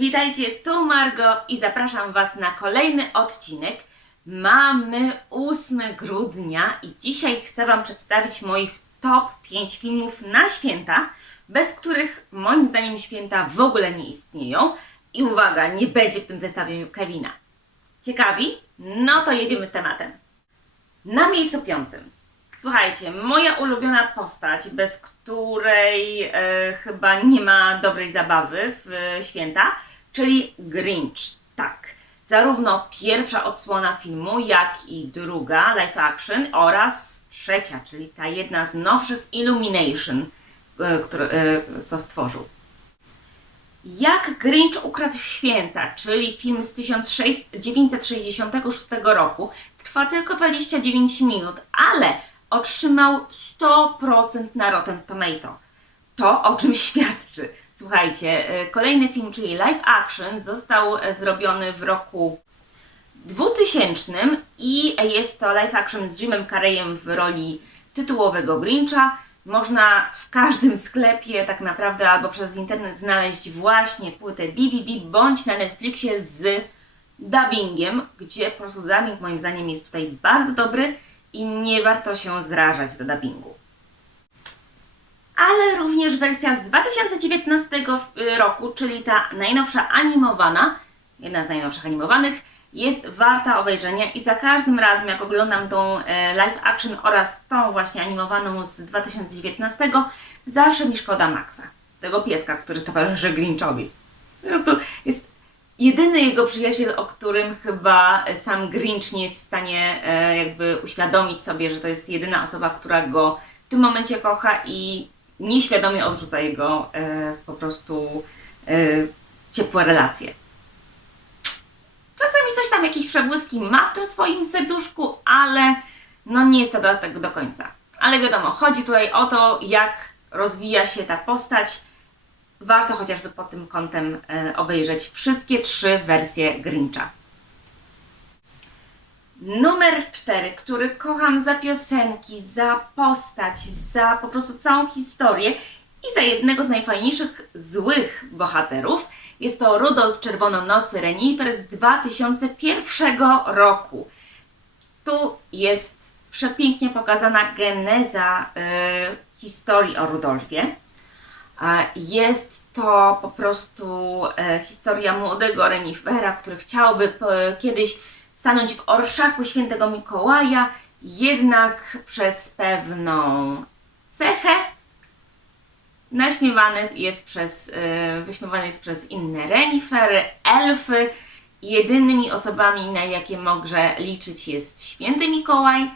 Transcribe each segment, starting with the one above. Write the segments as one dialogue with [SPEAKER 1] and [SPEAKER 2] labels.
[SPEAKER 1] witajcie, tu Margo i zapraszam Was na kolejny odcinek. Mamy 8 grudnia i dzisiaj chcę Wam przedstawić moich top 5 filmów na święta, bez których moim zdaniem święta w ogóle nie istnieją. I uwaga, nie będzie w tym zestawieniu Kevina. Ciekawi? No to jedziemy z tematem. Na miejscu piątym. Słuchajcie, moja ulubiona postać, bez której e, chyba nie ma dobrej zabawy w e, święta, czyli Grinch. Tak. Zarówno pierwsza odsłona filmu, jak i druga, live action, oraz trzecia, czyli ta jedna z nowszych Illumination, e, które, e, co stworzył. Jak Grinch ukradł święta, czyli film z 1966 roku, trwa tylko 29 minut, ale otrzymał 100% na Rotten Tomato. To o czym świadczy. Słuchajcie, e, kolejny film, czyli live action, został e, zrobiony w roku 2000 i jest to live action z Jimem Carreyem w roli tytułowego Grincha. Można w każdym sklepie tak naprawdę albo przez internet znaleźć właśnie płytę DVD bądź na Netflixie z dubbingiem, gdzie po prostu dubbing moim zdaniem jest tutaj bardzo dobry i nie warto się zrażać do dubbingu. Również wersja z 2019 roku, czyli ta najnowsza animowana, jedna z najnowszych animowanych, jest warta obejrzenia i za każdym razem, jak oglądam tą e, live action oraz tą właśnie animowaną z 2019, zawsze mi szkoda Maxa, tego pieska, który towarzyszy Grinchowi. Po prostu jest jedyny jego przyjaciel, o którym chyba sam Grinch nie jest w stanie e, jakby uświadomić sobie, że to jest jedyna osoba, która go w tym momencie kocha i nieświadomie odrzuca jego e, po prostu e, ciepłe relacje. Czasami coś tam, jakieś przebłyski ma w tym swoim serduszku, ale no nie jest to do, do końca. Ale wiadomo, chodzi tutaj o to, jak rozwija się ta postać. Warto chociażby pod tym kątem e, obejrzeć wszystkie trzy wersje Grincha. Numer 4, który kocham za piosenki, za postać, za po prostu całą historię i za jednego z najfajniejszych złych bohaterów. Jest to Rudolf Czerwononosy Renifer z 2001 roku. Tu jest przepięknie pokazana geneza y, historii o Rudolfie. A Jest to po prostu e, historia młodego renifera, który chciałby e, kiedyś stanąć w orszaku świętego Mikołaja, jednak przez pewną cechę naśmiewany jest przez, e, wyśmiewany jest przez inne renifery, elfy. Jedynymi osobami, na jakie może liczyć jest święty Mikołaj,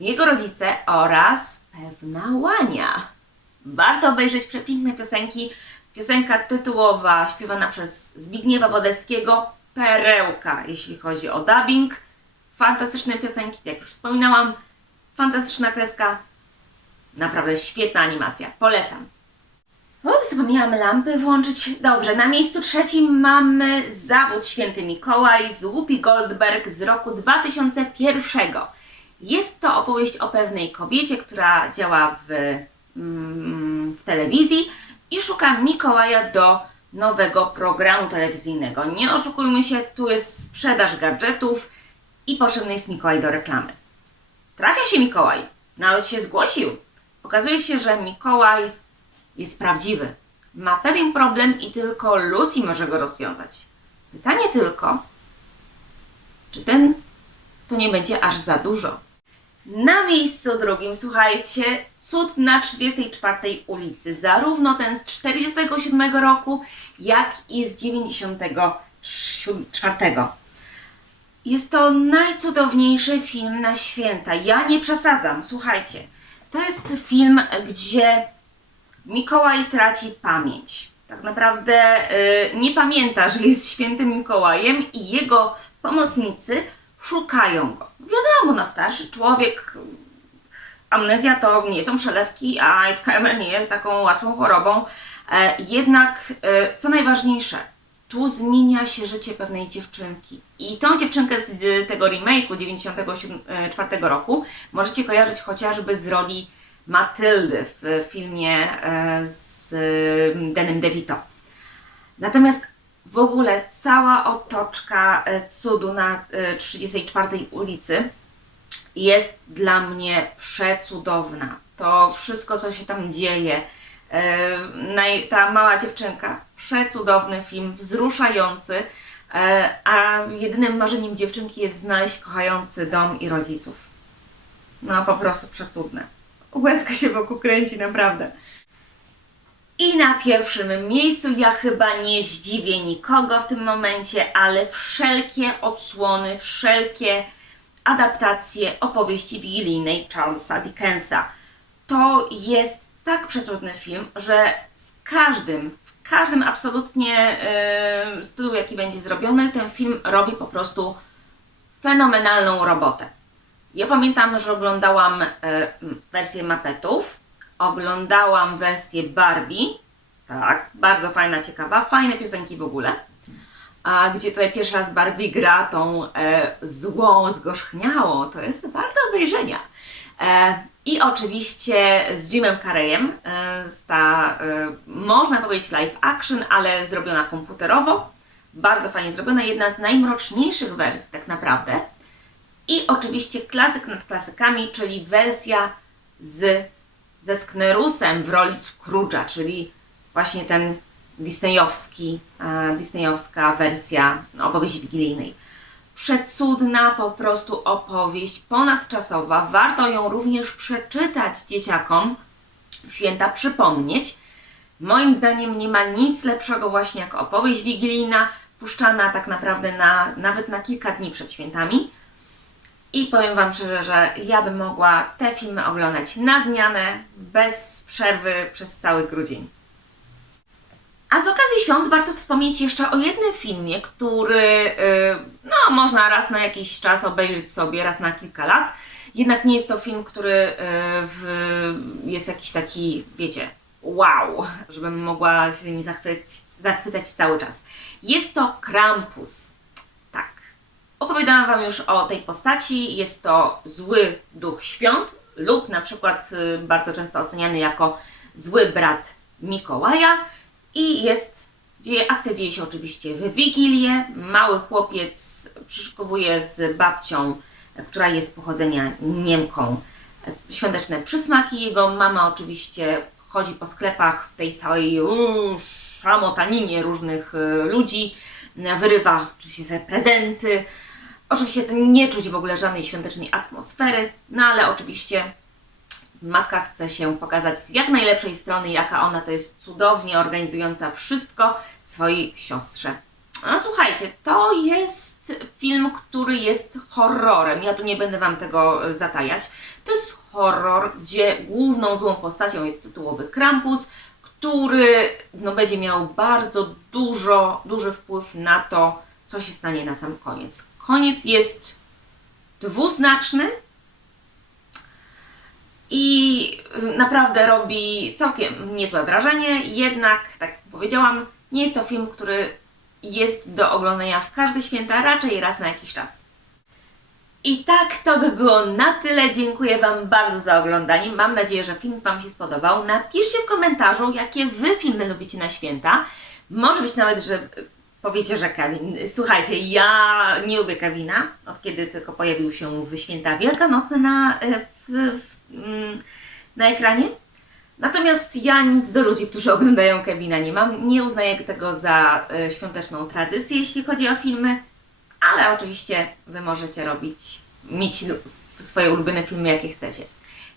[SPEAKER 1] jego rodzice oraz pewna łania. Warto obejrzeć przepiękne piosenki. Piosenka tytułowa śpiewana przez Zbigniewa Bodeckiego, perełka, jeśli chodzi o dubbing. Fantastyczne piosenki, jak już wspominałam, fantastyczna kreska, naprawdę świetna animacja. Polecam. Ups, zapomniałam lampy włączyć. Dobrze, na miejscu trzecim mamy Zawód Święty Mikołaj z Whoopi Goldberg z roku 2001. Jest to opowieść o pewnej kobiecie, która działa w, mm, w telewizji i szuka Mikołaja do nowego programu telewizyjnego. Nie oszukujmy się, tu jest sprzedaż gadżetów i potrzebny jest Mikołaj do reklamy. Trafia się Mikołaj, nawet się zgłosił. Okazuje się, że Mikołaj jest prawdziwy. Ma pewien problem i tylko Lucy może go rozwiązać. Pytanie tylko, czy ten to nie będzie aż za dużo. Na miejscu drugim, słuchajcie, cud na 34 ulicy. Zarówno ten z 47 roku, jak i z 94. Jest to najcudowniejszy film na święta. Ja nie przesadzam, słuchajcie. To jest film, gdzie Mikołaj traci pamięć. Tak naprawdę y, nie pamięta, że jest świętym Mikołajem i jego pomocnicy szukają go. Wiadomo, no starszy człowiek, amnezja to nie są przelewki, a Alzheimer nie jest taką łatwą chorobą. E, jednak, e, co najważniejsze, tu zmienia się życie pewnej dziewczynki. I tą dziewczynkę z e, tego remake'u 94 roku możecie kojarzyć chociażby z roli Matyldy w filmie z Denem DeVito. Natomiast w ogóle cała otoczka e, cudu na e, 34 ulicy jest dla mnie przecudowna. To wszystko, co się tam dzieje, e, ta mała dziewczynka, przecudowny film, wzruszający, e, a jedynym marzeniem dziewczynki jest znaleźć kochający dom i rodziców. No po prostu przecudne. Łezka się wokół kręci, naprawdę. I na pierwszym miejscu ja chyba nie zdziwię nikogo w tym momencie, ale wszelkie odsłony, wszelkie adaptacje opowieści wigilijnej Charlesa Dickensa. To jest tak przecudny film, że w każdym, w każdym absolutnie e, stylu, jaki będzie zrobiony, ten film robi po prostu fenomenalną robotę. Ja pamiętam, że oglądałam m, wersję Muppetów, oglądałam wersję Barbie, tak, bardzo fajna, ciekawa, fajne piosenki w ogóle, a gdzie tutaj pierwszy raz Barbie gra tą e, złą, zgorzchniałą, to jest bardzo obejrzenia. E, I oczywiście z Jimem Carreyem, e, ta, e, można powiedzieć live action, ale zrobiona komputerowo, bardzo fajnie zrobiona, jedna z najmroczniejszych wersji tak naprawdę. I oczywiście klasyk nad klasykami, czyli wersja z, ze Sknerusem w roli Scrooge'a, czyli właśnie ten disneyowski, e, disneyowska wersja opowieści wigilijnej. Przecudna po prostu opowieść, ponadczasowa. Warto ją również przeczytać dzieciakom, święta przypomnieć. Moim zdaniem nie ma nic lepszego właśnie jak opowieść wigilijna, puszczana tak naprawdę na, nawet na kilka dni przed świętami. I powiem Wam szczerze, że ja bym mogła te filmy oglądać na zmianę, bez przerwy przez cały grudzień. A z okazji świąt warto wspomnieć jeszcze o jednym filmie, który y, no, można raz na jakiś czas obejrzeć sobie, raz na kilka lat. Jednak nie jest to film, który y, w, jest jakiś taki, wiecie, wow, żebym mogła się nim zachwycić, zachwycać cały czas. Jest to Krampus. Opowiadałam Wam już o tej postaci. Jest to zły duch świąt lub na przykład y, bardzo często oceniany jako zły brat Mikołaja i jest, dzieje, akcja dzieje się oczywiście w Wigilię. Mały chłopiec przyszykowuje z babcią, która jest pochodzenia Niemką, świąteczne przysmaki. Jego mama oczywiście chodzi po sklepach w tej całej szamotaninie różnych e, ludzi, wyrywa oczywiście sobie prezenty. Oczywiście nie czuć w ogóle żadnej świątecznej atmosfery, no ale oczywiście matka chce się pokazać z jak najlepszej strony, jaka ona to jest cudownie organizująca wszystko swojej siostrze. No słuchajcie, to jest film, który jest horrorem. Ja tu nie będę Wam tego e, zatajać. To jest horror, gdzie główną złą postacią jest tytułowy Krampus, który no, będzie miał bardzo dużo, duży wpływ na to, co się stanie na sam koniec. Koniec jest dwuznaczny, i naprawdę robi całkiem niezłe wrażenie. Jednak, tak jak powiedziałam, nie jest to film, który jest do oglądania w każde święta, raczej raz na jakiś czas. I tak to by było na tyle. Dziękuję Wam bardzo za oglądanie. Mam nadzieję, że film Wam się spodobał. Napiszcie w komentarzu, jakie Wy filmy lubicie na święta. Może być nawet, że powiecie, że Kevin. Słuchajcie, ja nie lubię Kevina, od kiedy tylko pojawił się w święta wielkanocne na, e, w, w, mm, na ekranie. Natomiast ja nic do ludzi, którzy oglądają Kevina nie mam. Nie uznaję tego za e, świąteczną tradycję, jeśli chodzi o filmy, ale oczywiście Wy możecie robić, mieć swoje ulubione filmy, jakie chcecie.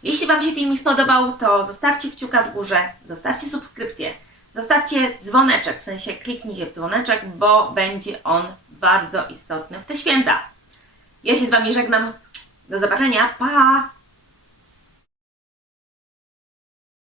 [SPEAKER 1] Jeśli Wam się film spodobał, to zostawcie kciuka w górze, zostawcie subskrypcję, zostawcie dzwoneczek, w sensie kliknijcie w dzwoneczek, bo będzie on bardzo istotny w te święta. Ja się z Wami żegnam. Do zobaczenia. Pa!